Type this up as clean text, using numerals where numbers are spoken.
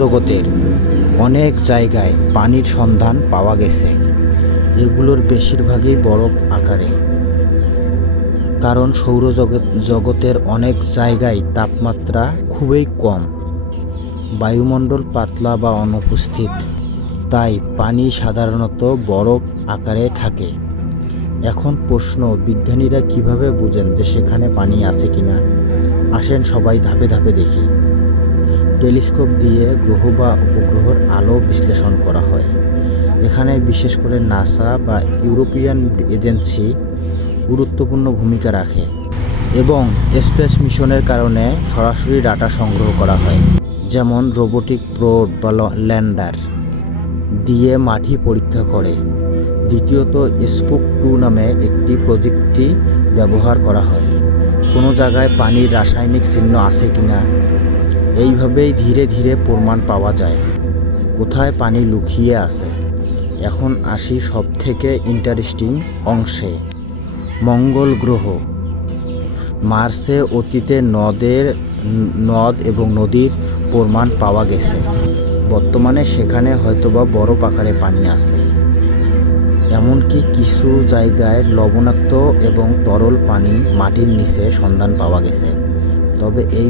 জগতের অনেক জায়গায় পানির সন্ধান পাওয়া গেছে। এগুলোর বেশিরভাগই বরফ আকারে, কারণ সৌরজগতের অনেক জায়গায় তাপমাত্রা খুবই কম, বায়ুমণ্ডল পাতলা বা অনুপস্থিত, তাই পানি সাধারণত বরফ আকারে থাকে। এখন প্রশ্ন, বিজ্ঞানীরা কিভাবে বুঝেন যে সেখানে পানি আছে কিনা? আসেন সবাই ধাপে ধাপে দেখি। টেলিস্কোপ দিয়ে গ্রহ বা উপগ্রহের আলো বিশ্লেষণ করা হয়। এখানে বিশেষ করে নাসা বা ইউরোপিয়ান এজেন্সি গুরুত্বপূর্ণ ভূমিকা রাখে এবং স্পেস মিশনের কারণে সরাসরি ডাটা সংগ্রহ করা হয়, যেমন রোবোটিক প্রোব বা ল্যান্ডার দিয়ে মাটি পরীক্ষা করে। দ্বিতীয়ত, স্পুক 2 নামে একটি প্রযুক্তি ব্যবহার করা হয়, কোনো জায়গায় পানির রাসায়নিক চিহ্ন আছে কিনা। এইভাবেই ধীরে ধীরে প্রমাণ পাওয়া যায় কোথায় পানি লুকিয়ে আছে। এখন আসি সবথেকে ইন্টারেস্টিং অংশে, মঙ্গল গ্রহ। মার্সে অতীতে নদ এবং নদীর প্রমাণ পাওয়া গেছে। বর্তমানে সেখানে হয়তোবা বরফ আকারে পানি আছে। এমনকি কিছু জায়গায় লবণাক্ত এবং তরল পানি মাটির নিচে সন্ধান পাওয়া গেছে। তবে এই